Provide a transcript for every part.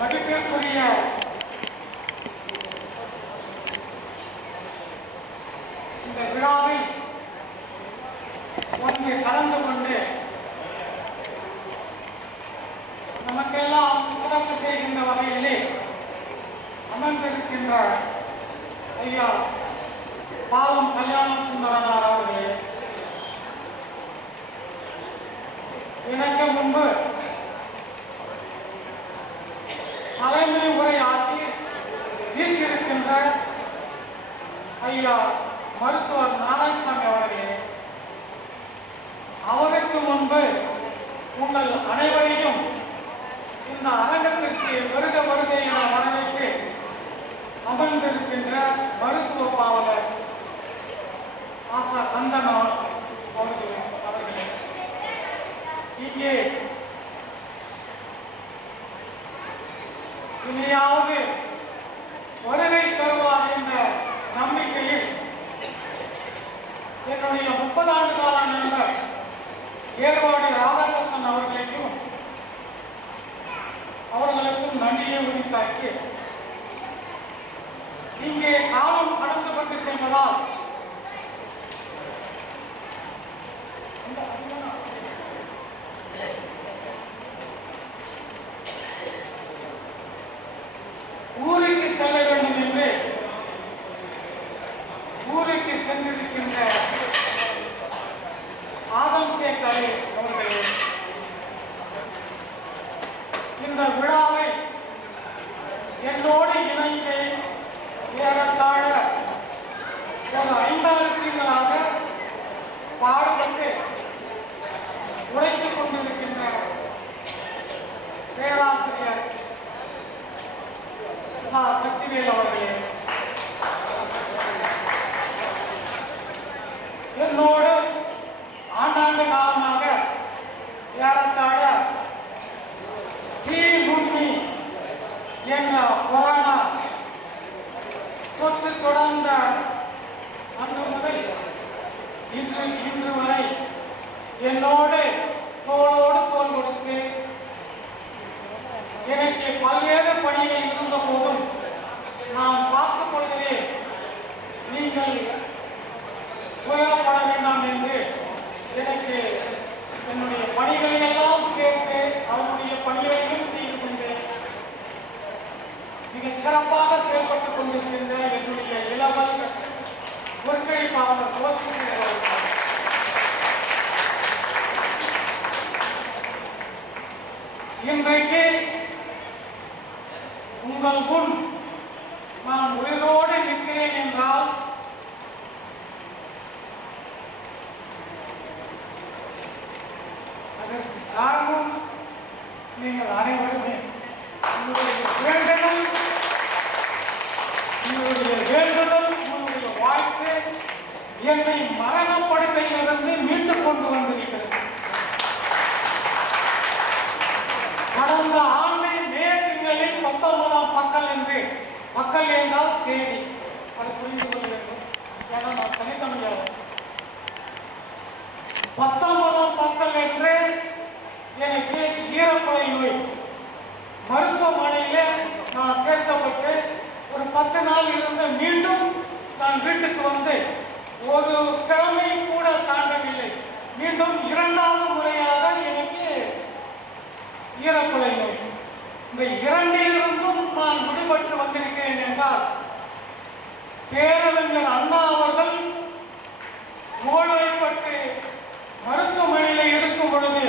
மதிப்பிற்குரிய இந்த விழாவில் ஒன்று கலந்து கொண்டு நமக்கெல்லாம் சிறப்பு செய்கின்ற வகையிலே அமர்ந்திருக்கின்ற ஐயா பாவம் கல்யாண சுந்தரனார் அவர்களே எனக்கு முன்பு தலைமை உரை ஆற்றி வீற்றிருக்கின்ற ஐயா மருத்துவர் நாராயணசாமி அவர்களே அவருக்கு முன்பு உங்கள் அனைவரையும் இந்த அரங்கத்திற்கு வருக வருகை என வரவேற்று அமர்ந்திருக்கின்ற மருத்துவ பாவலர் ஆசா கந்தனா அவர்களே அவர்களே. இங்கே இனியாவது வருகை தருவார் என்ற Amen. என்ற கொரோனா தொற்று தொடர்ந்த அன்று முதல் இன்று இன்று வரை என்னோடு தோளோடு தோல் கொடுத்து எனக்கு பல்வேறு பணிகள் இருந்த போதும் நான் பார்த்துக் கொள்கிறேன். நீங்கள் துயரப்பட வேண்டாம் என்று எனக்கு என்னுடைய பணிகளை எல்லாம் சேர்த்து அவருடைய பணிகளையும் சேர்த்து மிகச் சிறப்பாக செயல்பட்டுக் கொண்டிருக்கின்ற என்னுடைய இளவல் பொற்கழிப்பாளர் கோஷிக்கு இன்றைக்கு உங்கள் முன் நான் உயிரோடு நிற்கிறேன் என்றால் அதற்கு காரணம் நீங்கள் அனைவருமே உங்களுடைய வேண்டுதல் உங்களுடைய வேண்டுதல் உங்களுடைய வாழ்க்கை என்னை மரணப்படுக்கையிலிருந்து மீண்டு கொண்டு வந்திருக்கிறது. கடந்த ஆண்டு மே திங்களில் பத்தொன்பதாம் பக்கல் என்று மக்கள் என்றால் தேதி. அது புரிந்து கொள்ள வேண்டும். ஏன்னா நான் தனித்தமிழாளர் பத்தொன்பதாம் பக்கல் என்று எனக்கு ஈரக்குறை நோய். மருத்துவமனையில் நான் சேர்க்கப்பட்டு ஒரு பத்து நாள் இருந்து மீண்டும் தான் வீட்டுக்கு வந்து ஒரு கிழமை கூட தாண்டவில்லை. மீண்டும் இரண்டாவது முறையாக எனக்கு ஈரக்குலை நோய் இந்த இரண்டிலிருந்தும் நான் விடுபட்டு வந்திருக்கிறேன் என்றால் பேரறிஞர் அண்ணா அவர்கள் நோய்வாய்ப்பட்டு மருத்துவமனையில் இருக்கும் பொழுது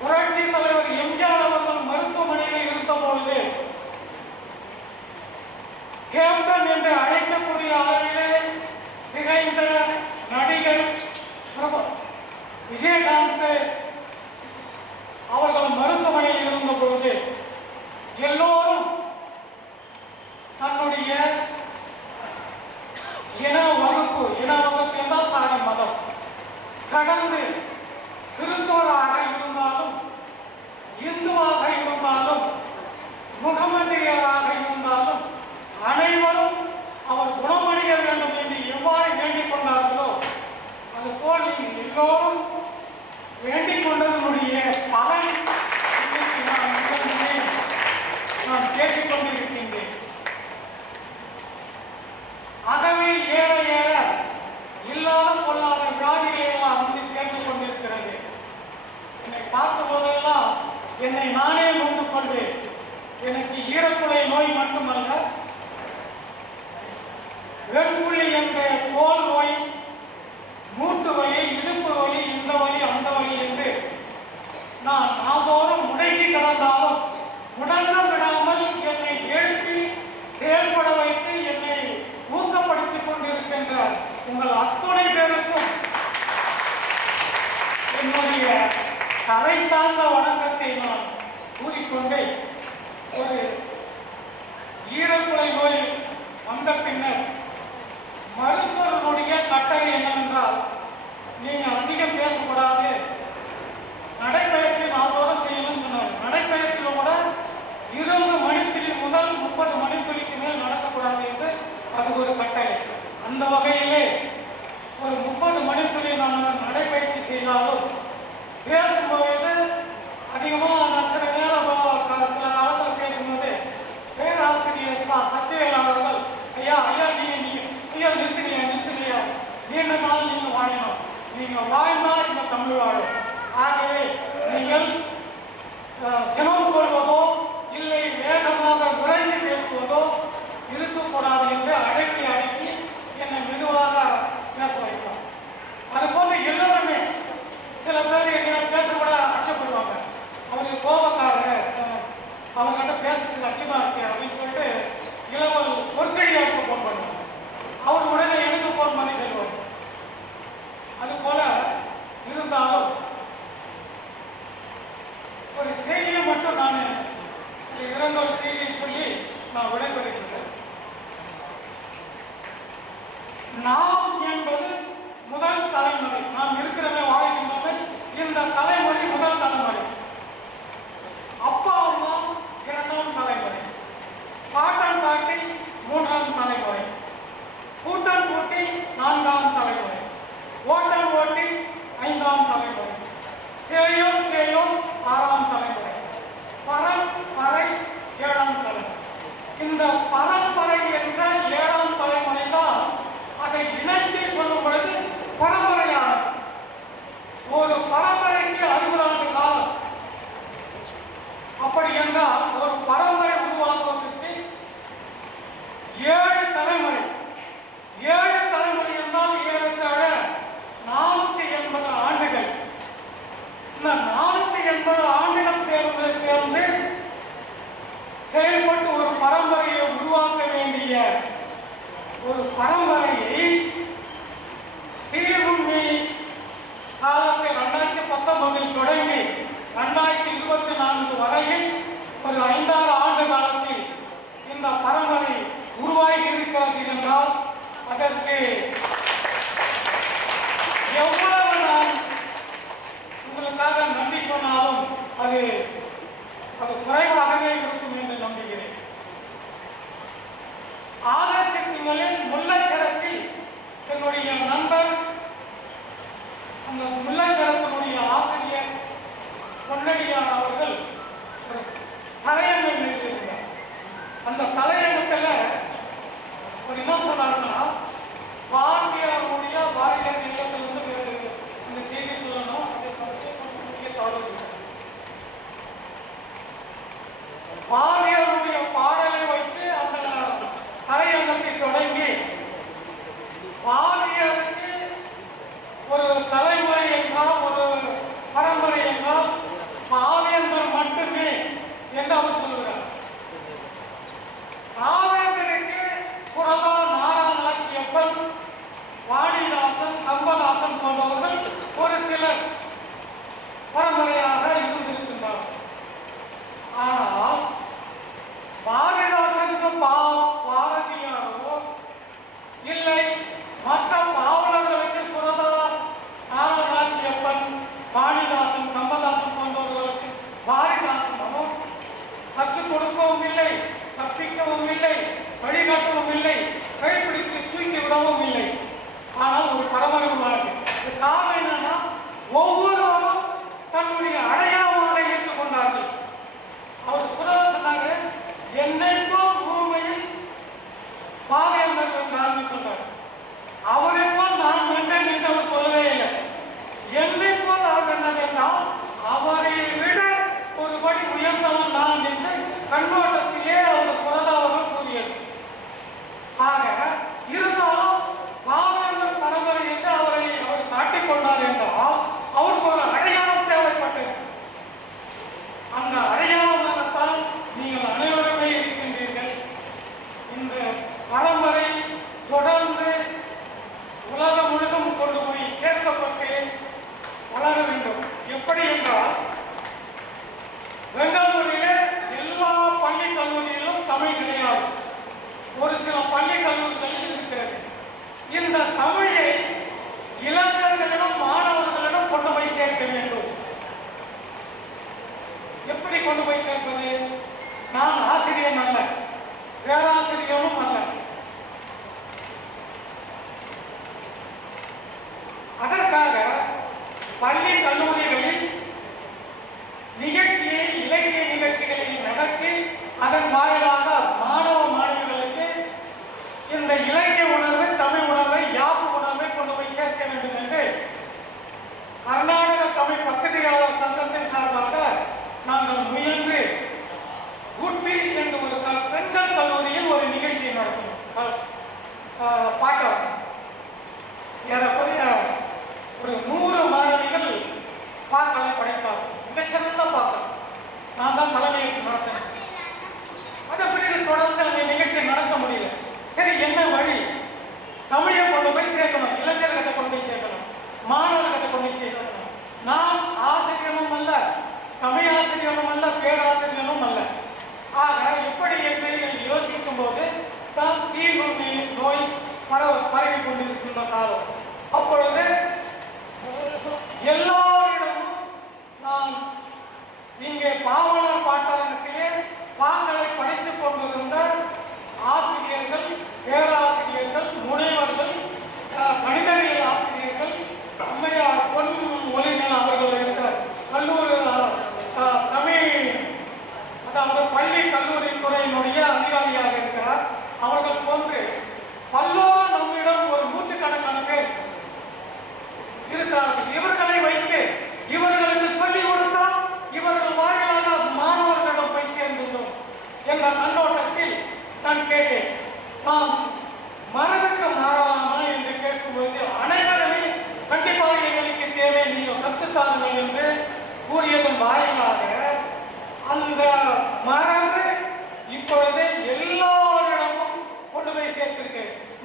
புரட்சி தலைவர் எம்ஜிஆர் அவர்கள் மருத்துவமனையில் இருந்த பொழுது கேப்டன் என்று அழைக்கக்கூடிய அளவிலே திகைந்த நடிகர் விஜயகாந்த் அவர்கள் மருத்துவமனையில் இருந்த பொழுது எல்லோரும் தன்னுடைய இன வகுப்பு இன வகுப்பு என்றால் சாதி மதம் கடந்து கிறிஸ்தவராக இருந்தாலும் இந்துவாக இருந்தாலும் முகமதியராக இருந்தாலும் அனைவரும் அவர் குணமடைய வேண்டும் என்று எவ்வாறு வேண்டிக் கொண்டார்களோ அதுபோல் நீங்கள் எல்லோரும் வேண்டிக் கொண்டதனுடைய பலன் நான் பேசிக் கொண்டிருக்கின்றேன் அகவே ஏற ஏற இல்லாத பொல்லாத வியாதிகள் எல்லாம் வந்து சேர்ந்து கொண்டிருக்கிறது என்னை பார்க்கும் போதெல்லாம் என்னை நானே நொந்து கொள்வேன் எனக்கு ஈரக்குலை நோய் மட்டுமல்ல வெண்புள்ளி என்ற தோல் நோய் மூட்டு வலி இடுப்பு வலி இந்த வலி அந்த வலி என்று நான் நாள்தோறும் முடங்கி கிடந்தாலும் உடனே விடாமல் என்னை எழுப்பி செயல்பட வைத்து என்னை ஊக்கப்படுத்திக் கொண்டிருக்கின்ற உங்கள் அத்துணை பேருக்கும் என்னுடைய தலை தாழ்ந்த வணக்கத்தை நான் கூறிக்கொண்டே ஒரு ஈரக்குலை நோய் வந்த பின்னர் மருத்துவர்களுடைய கட்டளை என்னவென்றால் நீங்கள் அதிகம் பேசக்கூடாது. நடைப்பயிற்சி நாள்தோறும் செய்யணும்னு சொன்னார் நடைப்பயிற்சியில் கூட இருபது மணித்துளி முதல் முப்பது மணித்துளிக்கு மேல் நடக்கக்கூடாது என்று அது ஒரு கட்டளை. அந்த வகையிலே ஒரு முப்பது மணித்துளி நான் நடைப்பயிற்சி செய்தாலும் பேசும்போது அதிகமாக நான் சில நேரம் சில நேரத்தில் பேசும்போது பேராசிரியர் ச சத்யவேல் அவர்கள் ஐயா ஐயா நீங்கள் நீங்கள் ஐயா நிறுத்துறியா நிறுத்துறியா நீண்ட நாள் நீங்கள் வாழணும். நீங்கள் வாழ்ந்தால் இந்த தமிழ் வாழும். ஆகவே நீங்கள் சிரமம் சினம் கொள்வதோ இல்லை வேகமாக விரைந்து பேசுவதோ இருக்கக்கூடாது என்று அடக்கி அடக்கி என்னை மெதுவாக பேச வைத்தார். அதுபோன்று எல்லோரும் சில பேர் எங்கிட்ட பேச கூட அச்சப்படுவாங்க. அவங்க கோபக்காரர் அவங்க கிட்ட பேசுறதுக்கு அச்சமா இருக்கு அப்படின்னு சொல்லிட்டு இளவல் பொற்கழியாருக்கு ஃபோன் பண்ணுவாங்க அவர் உடனே எனக்கு ஃபோன் பண்ணி சொல்லுவாங்க அது போல இருந்தாலும் ஒரு செய்தியை மட்டும் நான் இந்த இரங்கல் செய்தியை சொல்லி நான் விடைபெறுகிறேன். நாம் என்பது முதல் தலைமுறை. நாம் இருக்கிறவே வாழ்கின்றோமே இந்த தலைமுறை முதல் தலைமுறை அப்பா அம்மா இரண்டாம் தலைமுறை பாட்டன் பாட்டி சொன்னாலும் அது அது குறைவாகவே இருக்கும் என்று நம்புகிறேன். ஆகஸ்ட் திங்களில் முல்லச்சரத்தில் என்னுடைய நண்பர் அந்த முல்லச்சரத்தினுடைய ஆசிரியர் பொன்னடியார் அவர்கள் ஒரு தலையங்கம் எழுதியிருந்தார் அந்த தலையங்கத்தில் ஒரு என்ன சொன்னார்னா பாரதியாருடைய பாரதியார் முக்கிய பெங்களூரிலே எல்லா பள்ளி கல்லூரியிலும் தமிழ் கிடையாது. ஒரு சில பள்ளி கல்லூரிகளில் இருக்கிறது. தமிழை இளைஞர்களிடம் மாணவர்களிடம் கொண்டு போய் சேர்க்க வேண்டும். எப்படி கொண்டு போய் சேர்ப்பது? நான் ஆசிரியன் அல்ல. பேராசிரியரும் அல்ல. அதற்காக பள்ளி கல்லூரி அதன் வாயிலாக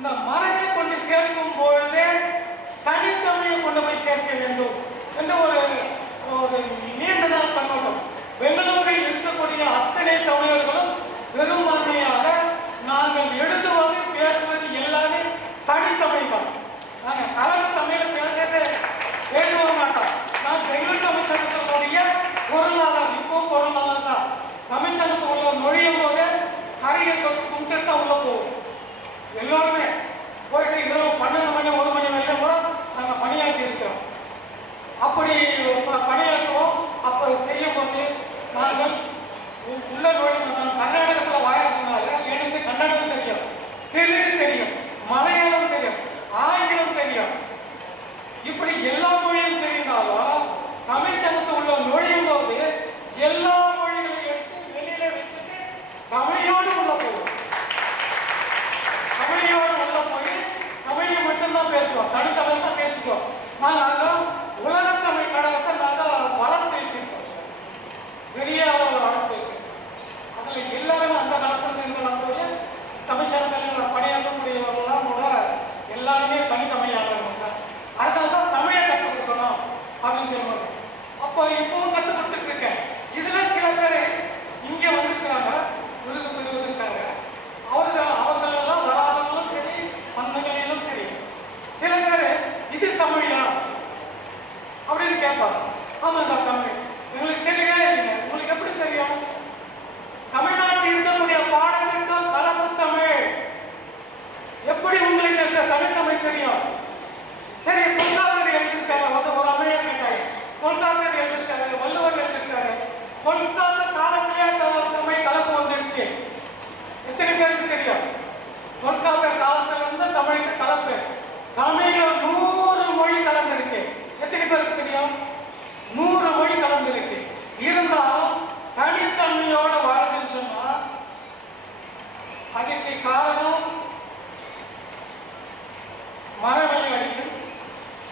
இந்த மரத்தை கொண்டு சேர்க்கும் பொழுதே தனித்தமிழை கொண்டு போய் சேர்க்க வேண்டும் என்று ஒரு ஒரு நீண்ட நாள் கண்ணோட்டம். பெங்களூரில் இருக்கக்கூடிய அத்தனை தமிழர்களும் பெரும்பான்மையாக நாங்கள் எழுதுவது பேசுவது எல்லாமே தனித்தமிழ் தான். நாங்கள் கலந்து தமிழை பேசுறது எழுதுவ மாட்டோம். நான் பெங்களூர் தமிழ்ச்சங்கத்தினுடைய பொருளாதாரம் இப்போ பொருளாதாரம் தான். தமிழ்ச்சங்கத்தில் உள்ள நுழையும் போது கரையை தொட்டு கும்பிட்டு உள்ள போகும் எல்லோருமே போயிட்டு இதெல்லாம் பன்னெண்டு மணி ஒரு மணி வரையிலும் கூட நாங்கள் பணியாற்றி இருக்கோம் அப்படி பணியாற்றுவோம். அப்போ செய்யும்போது நாங்கள் உள்ள நோய் கர்நாடகத்தில் வாயிருந்தனால எனக்கு கன்னடம் தெரியும். தெலுங்கு தெரியும். மலையாளம் தெரியும். ஆங்கிலம் தெரியும். இப்படி எல்லா மொழியும் தெரிந்தாலும் தமிழ்ச்சங்கத்தில் உள்ள நுழையும் போது எல்லா பேசுவோம். தடுத்த வசம் பேசிக்கோ நான் ಅದಕ್ಕೆ ಕಾರಣ மரங்களை அடித்து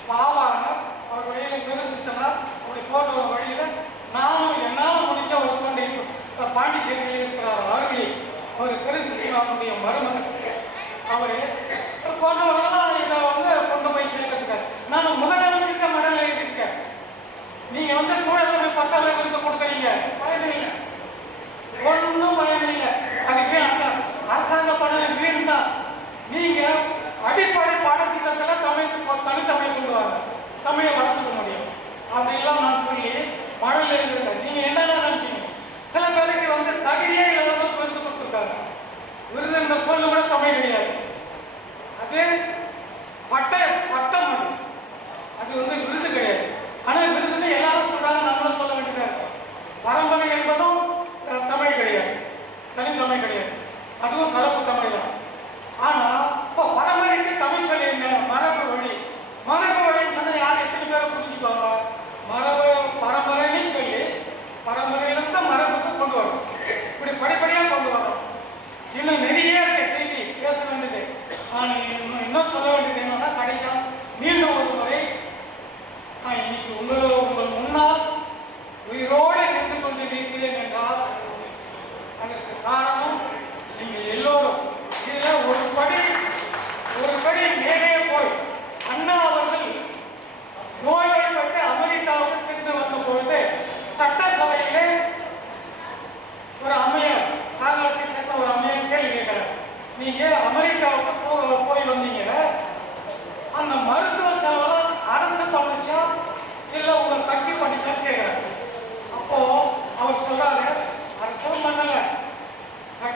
பாவான அவர் வழியில விமர்சித்தனர் அவருடைய போன்ற வழியில நானும் என்னால் முடிஞ்ச ஒரு தொண்டை பாண்டிச்சேரியில் இருக்கிறார் அருளி அவர் தெரிஞ்சுக்கு அவருடைய மருமகன். அவரு போன்றவர்கள்லாம் இதை வந்து கொண்டு போய் சேர்த்துருக்காரு நான் முதலமைச்சருக்கு மடல் எழுதியிருக்கேன் நீங்க வந்து தூழல் பக்கத்தில் இருந்து கொடுக்குறீங்க. ஒன்றும் நீங்க அடிப்படை பாடத்திட்டத்தை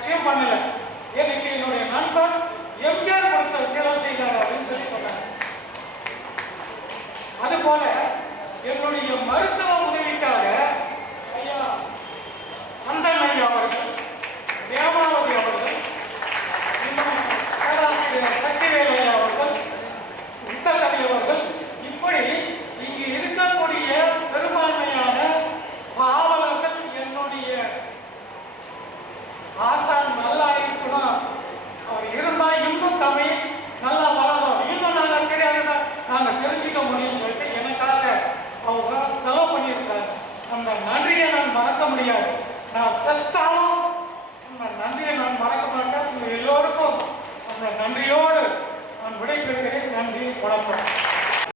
நிச்சயம் பண்ணல. எனக்கு என்னுடைய நண்பர் எம்ஜிஆர் கொடுத்த சேவை செய்தார் அப்படின்னு சொல்லி சொன்னாங்க அது போல என்னுடைய மருத்துவ உதவிக்காக